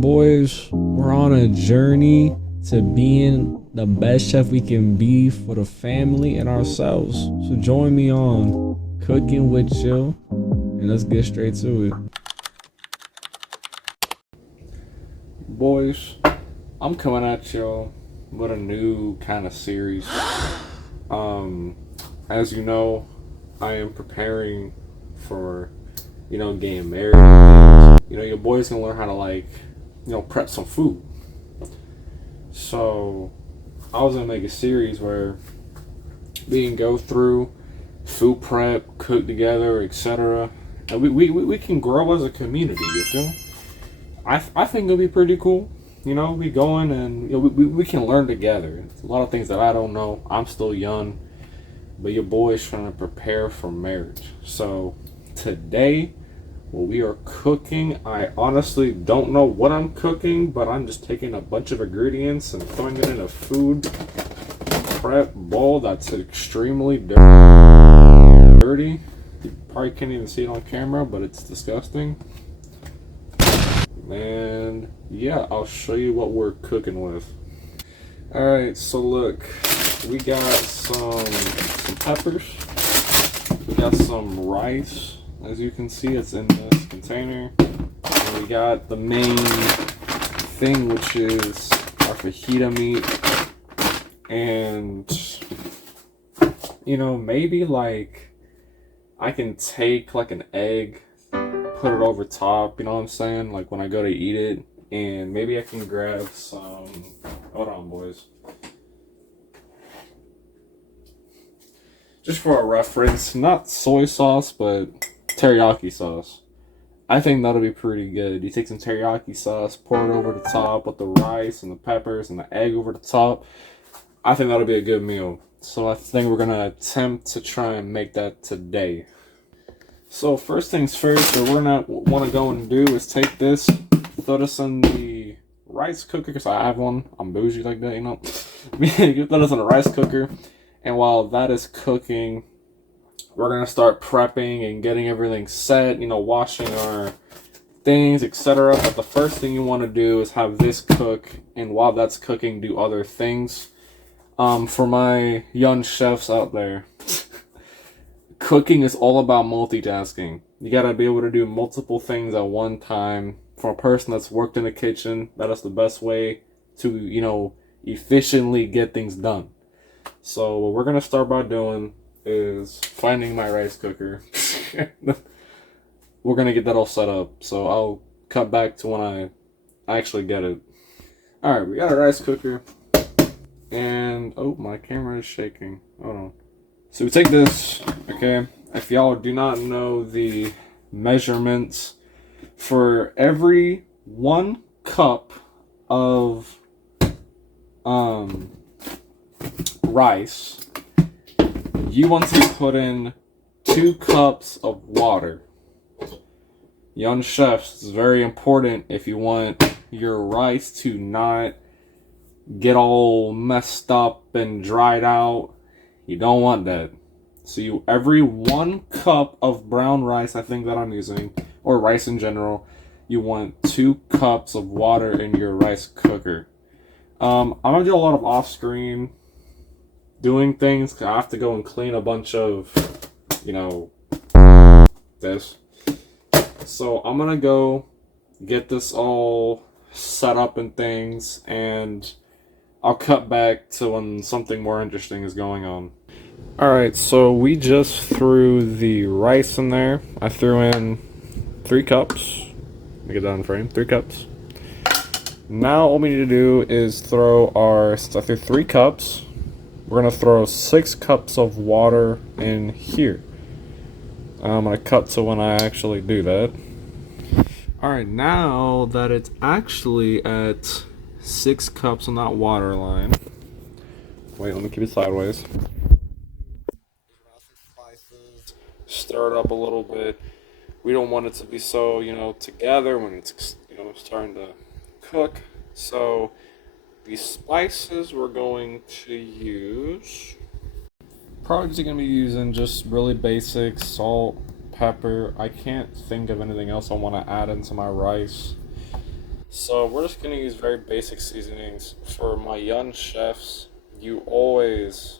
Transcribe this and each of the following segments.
Boys, we're on a journey to being the best chef we can be for the family and ourselves. So join me on Cooking with Chill, and let's get straight to it. Boys, I'm coming at y'all with a new kind of series. As you know, I am preparing for, getting married. Your boy's gonna learn how to prep some food. So I was gonna make a series where we can go through food prep, cook together, etc. And we can grow as a community, you feel? I think it'll be pretty cool. We going and we can learn together. It's a lot of things that I don't know. I'm still young, but your boy is trying to prepare for marriage. So today, what we are cooking, I honestly don't know what I'm cooking, but I'm just taking a bunch of ingredients and throwing it in a food prep bowl that's extremely dirty. You probably can't even see it on camera, but it's disgusting. And yeah, I'll show you what we're cooking with. Alright, so look, we got some peppers, we got some rice. As you can see, it's in this container. And we got the main thing, which is our fajita meat. And, maybe I can take an egg, put it over top, you know what I'm saying? Like when I go to eat it. And maybe I can grab some, hold on boys. Just for a reference, not soy sauce, but teriyaki sauce. I think that'll be pretty good. You take some teriyaki sauce, pour it over the top with the rice and the peppers and the egg over the top. I think that'll be a good meal. So I think we're gonna attempt to try and make that today. So first things first, what we're gonna want to go and do is take this, throw this in the rice cooker, because I have one. I'm bougie like that, You throw this in a rice cooker, and while that is cooking, we're gonna start prepping and getting everything set, washing our things, etc. But the first thing you want to do is have this cook, and while that's cooking, do other things. For my young chefs out there, cooking is all about multitasking. You gotta be able to do multiple things at one time. For a person that's worked in the kitchen, that is the best way to, efficiently get things done. So what we're gonna start by doing is finding my rice cooker. We're gonna get that all set up, so I'll cut back to when I actually get it. Alright, we got a rice cooker, and oh, my camera is shaking. Hold on. So we take this, okay? If y'all do not know the measurements, for every 1 cup of rice, you want to put in 2 cups of water. Young chefs, it's very important if you want your rice to not get all messed up and dried out. You don't want that. So every 1 cup of brown rice, I think that I'm using, or rice in general, you want 2 cups of water in your rice cooker. I'm gonna do a lot of off-screen doing things, 'cause I have to go and clean a bunch of, this. So I'm gonna go get this all set up and things, and I'll cut back to when something more interesting is going on. Alright, so we just threw the rice in there. I threw in 3 cups. Let me get that in frame. 3 cups. Now all we need to do is since I threw 3 cups, we're going to throw 6 cups of water in here. I'm going to cut to when I actually do that. Alright, now that it's actually at 6 cups on that water line. Wait, let me keep it sideways. Stir it up a little bit. We don't want it to be so, together when it's, starting to cook. So the spices we're going to use, probably just going to be using just really basic salt, pepper. I can't think of anything else I want to add into my rice. So we're just gonna use very basic seasonings. For my young chefs, you always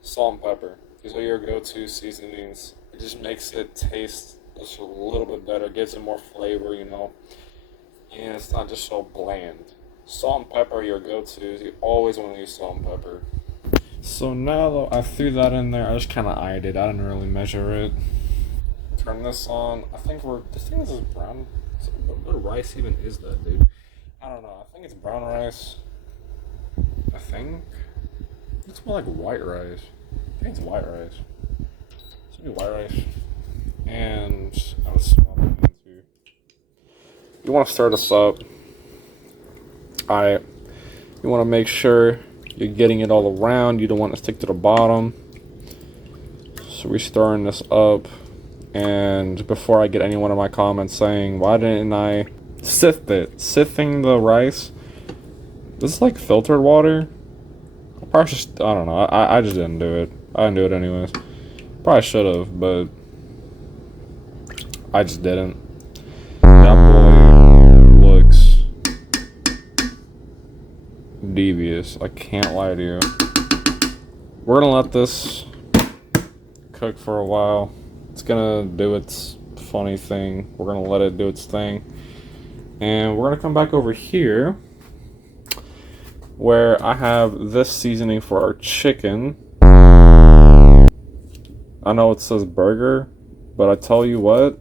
salt and pepper. These are your go-to seasonings. It just makes it taste just a little bit better, gives it more flavor, and it's not just so bland. Salt and pepper are your go-tos. You always want to use salt and pepper. So now that I threw that in there, I just kind of eyed it. I didn't really measure it. Turn this on. I think this thing is brown. What rice even is that, dude? I don't know. I think it's brown rice. I think. It's more like white rice. I think it's white rice. It's gonna be white rice. And I was swapping into. You want to stir this up. Alright. You want to make sure you're getting it all around. You don't want to stick to the bottom. So we're stirring this up. And before I get any one of my comments saying, why didn't I sift it? Sifting the rice. This is like filtered water. I don't know. I just didn't do it. I didn't do it anyways. Probably should have, but I just didn't. That boy looks devious. I can't lie to you. We're gonna let this cook for a while. It's gonna do its funny thing. We're gonna let it do its thing. And we're gonna come back over here where I have this seasoning for our chicken. I know it says burger, but I tell you what,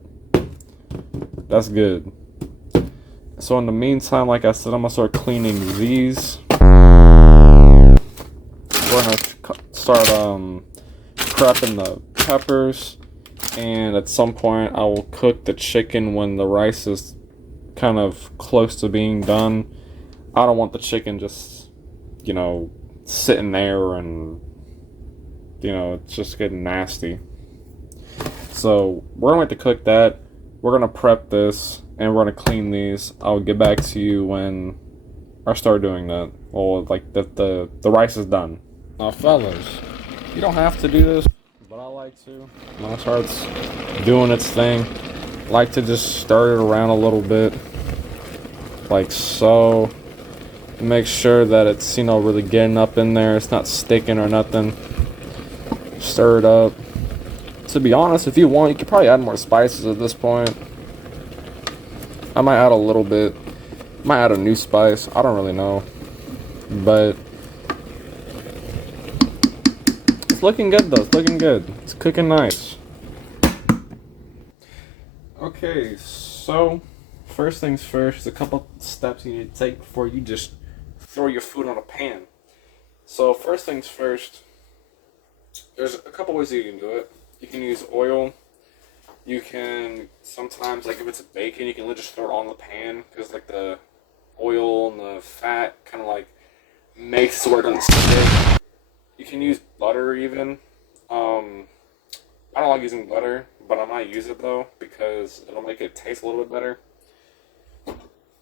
that's good. So in the meantime, like I said, I'm gonna start cleaning these. We're gonna start prepping the peppers. And at some point, I will cook the chicken when the rice is kind of close to being done. I don't want the chicken just, sitting there and, it's just getting nasty. So we're going to cook that. We're going to prep this and we're going to clean these. I'll get back to you when I start doing that. Well, like the rice is done. Now, fellas, you don't have to do this. But I like to. When it starts doing its thing, I like to just stir it around a little bit, like so. Make sure that it's, really getting up in there. It's not sticking or nothing. Stir it up. To be honest, if you want, you could probably add more spices at this point. I might add a little bit. Might add a new spice. I don't really know. But it's looking good though. It's looking good. It's cooking nice. Okay, so first things first, a couple steps you need to take before you just throw your food on a pan. So first things first, there's a couple ways that you can do it. You can use oil. You can sometimes, like if it's bacon, you can just throw it on the pan because like the oil and the fat kind of like makes it so it doesn't stick. You can use butter even. I don't like using butter, but I might use it though because it'll make it taste a little bit better.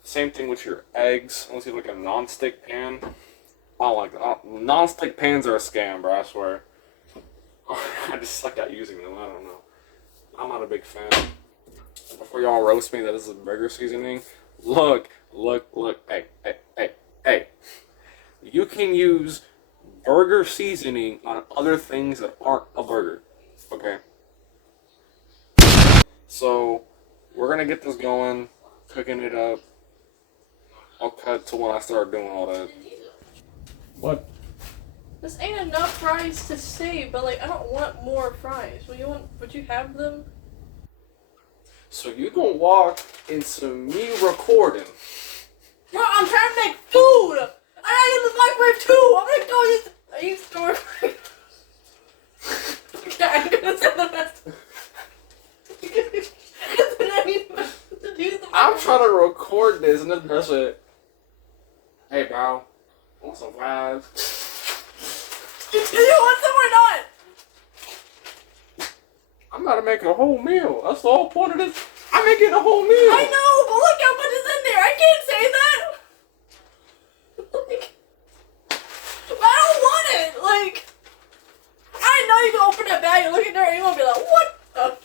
Same thing with your eggs. Unless you have like a non-stick pan. I don't like that. Non-stick pans are a scam, bro. I swear. I just suck at using them. I don't know. I'm not a big fan. Before y'all roast me that this is burger seasoning, look. Hey. You can use burger seasoning on other things that aren't a burger. Okay. So we're gonna get this going, cooking it up. I'll cut to when I start doing all that. What? This ain't enough fries to save, but like I don't want more fries. Would you have them? So you gonna walk into me recording? Bro, I'm trying to make food. I gotta get the microwave too. I'm gonna go use. I use the microwave. Okay, I'm gonna say the best. I'm trying to record this and then it. Hey, bro, want some fries? Do you want some or not? I'm about to make a whole meal. That's the whole point of this. I'm making a whole meal. I know, but look how much is in there. I can't say that. I don't want it. Like, I know you can open that bag and look in there and you're gonna be like, what the?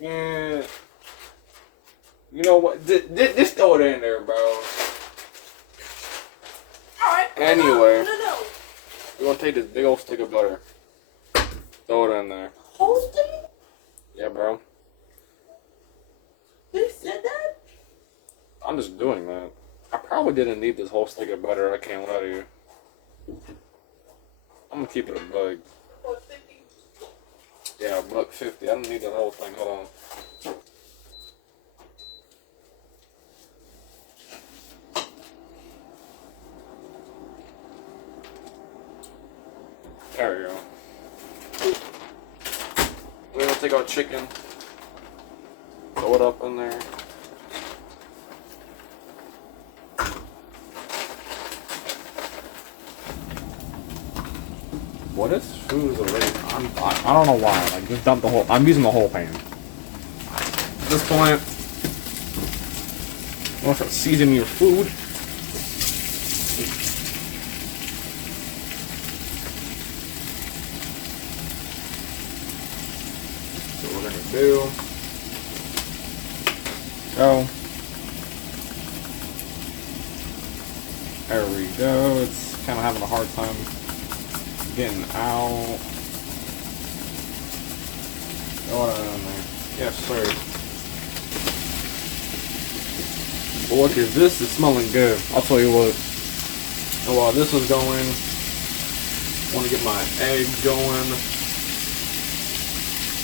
Yeah. You know what? Just throw it in there, bro. Alright. Anyway. No. We're gonna take this big old stick of butter. Throw it in there. Whole thing? Yeah, bro. They said that? I'm just doing that. I probably didn't need this whole stick of butter. I can't lie to you. I'm gonna keep it a bug. Yeah, $1.50. I don't need that whole thing. Hold on. There we go. We're gonna take our chicken, throw it up in there. Well, this food is already. I don't know why. Like, just dump the whole. I'm using the whole pan. At this point, you want to start seasoning your food. So we're gonna do. Go. There we go. It's kind of having a hard time getting out. Throw it in there. Yes, sir. But look, if this is smelling good, I'll tell you what. And while this is going, I want to get my egg going.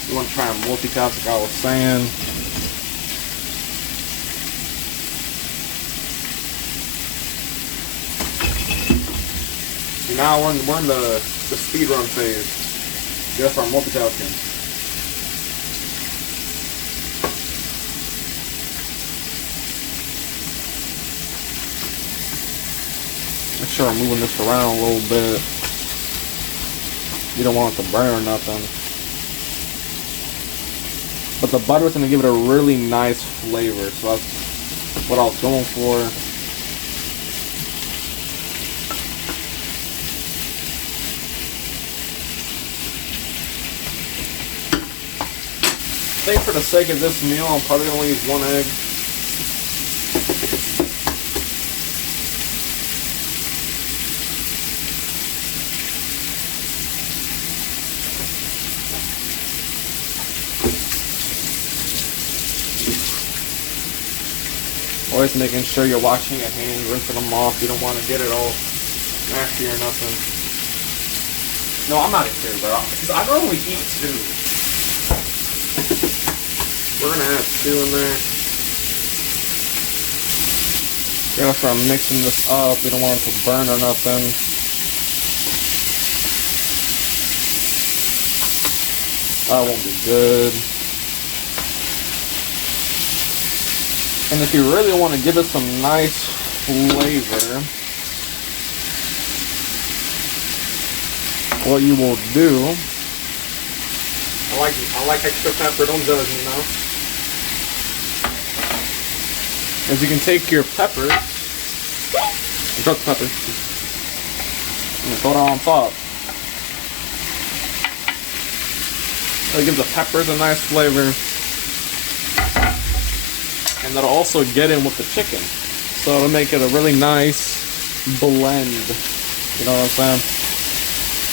You want to try and multitask like I was saying. See, now we're in the speed run phase. Just our multitasking. Make sure I'm moving this around a little bit. You don't want it to burn or nothing. But the butter's gonna give it a really nice flavor, so that's what I was going for. I think for the sake of this meal, I'm probably gonna use one egg. Always making sure you're washing your hands, rinsing them off. You don't want to get it all nasty or nothing. No, I'm not here, bro. Because I normally eat two. We're gonna add two in there. We're gonna start mixing this up. We don't want it to burn or nothing. That won't be good. And if you really want to give it some nice flavor, what you will do, I like extra pepper, don't judge me now, is you can take your pepper, drop the pepper, and throw it on top. It'll give the peppers a nice flavor. And that'll also get in with the chicken. So it'll make it a really nice blend. You know what I'm saying?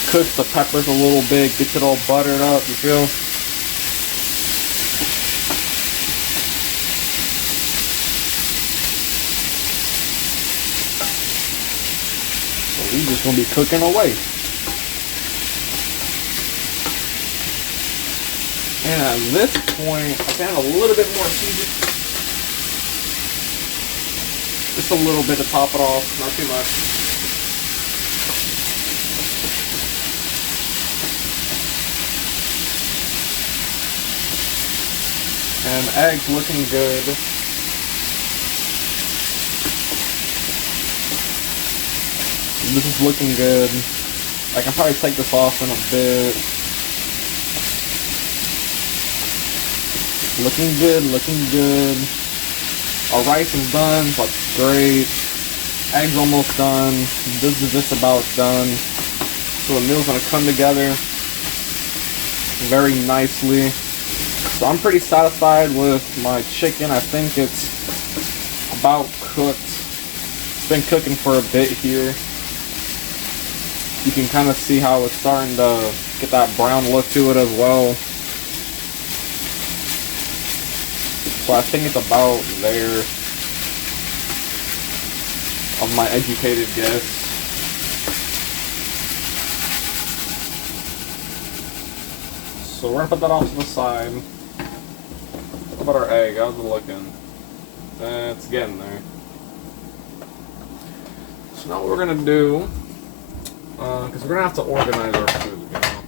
Cook the peppers a little bit, get it all buttered up, you feel? So we just gonna be cooking away. And at this point, I can add a little bit more seasoning. Just a little bit to top it off, not too much. And eggs looking good. This is looking good. I can probably take this off in a bit. Looking good, looking good. Our rice is done, so that's great. Eggs almost done. This is just about done. So the meal's gonna come together very nicely. So I'm pretty satisfied with my chicken. I think it's about cooked. It's been cooking for a bit here. You can kind of see how it's starting to get that brown look to it as well. So I think it's about there of my educated guess. So we're gonna put that off to the side. What about our egg? How's it looking? It's getting there. So now what we're gonna do, because we're gonna have to organize our food, you know,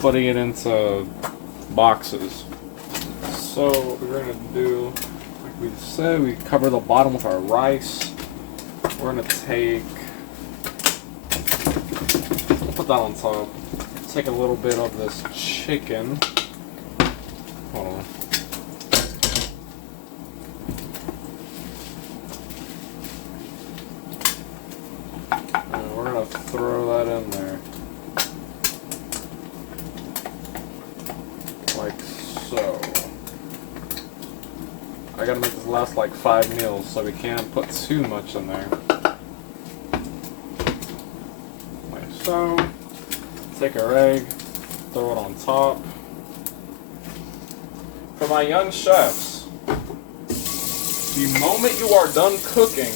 putting it into boxes. So what we're gonna do, like we said, we cover the bottom with our rice. We're gonna take, we'll put that on top. Take a little bit of this chicken. Hold on. And we're gonna throw that in there. Like so. I gotta make this last like 5 meals, so we can't put too much in there. Like so. Take our egg, throw it on top. For my young chefs, the moment you are done cooking,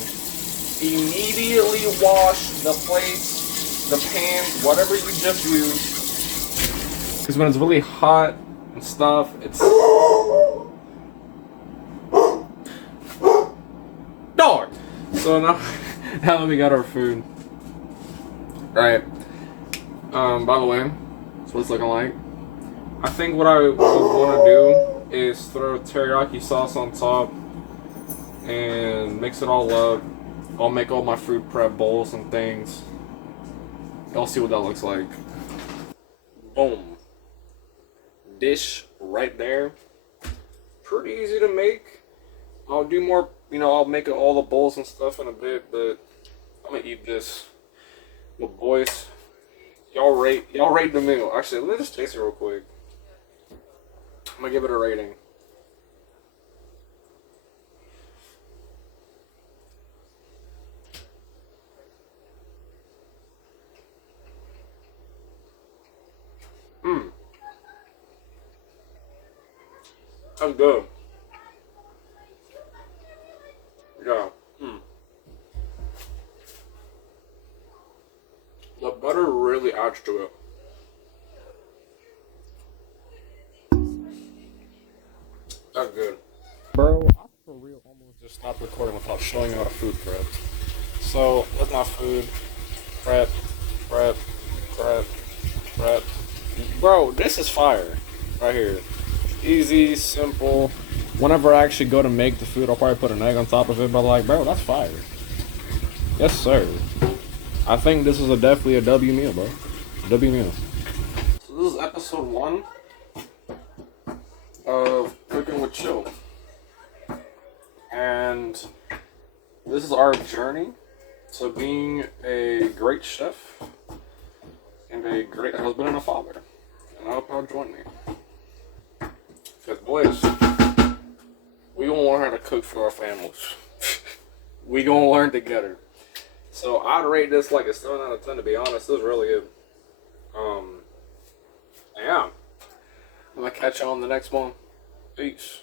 immediately wash the plates, the pans, whatever you just used. Because when it's really hot and stuff, it's... Dog! So now that we got our food, right? By the way, that's what it's looking like. I think what I would want to do is throw teriyaki sauce on top and mix it all up. I'll make all my food prep bowls and things. Y'all see what that looks like. Boom. Dish right there. Pretty easy to make. I'll do more, you know, I'll make all the bowls and stuff in a bit, but I'm gonna eat this. But boys, y'all rate the meal. Actually, let me just taste it real quick. I'm gonna give it a rating. That's good. Yeah. The butter really adds to it. That's good. Bro, I for real almost just stopped recording without showing you how to food prep. So, with my food, prep. Bro, this is fire. Right here. Easy, simple. Whenever I actually go to make the food, I'll probably put an egg on top of it, but like, bro, that's fire. Yes, sir. I think this is definitely a W meal, bro. W meal. So this is episode 1 of Cooking with Chill. And this is our journey to being a great chef and a great husband and a father. And I hope y'all join me. Because boys, we gonna learn how to cook for our families. We gonna learn together. So I'd rate this like a 7 out of 10, to be honest. This is really good. Yeah. I'm gonna catch you on the next one. Peace.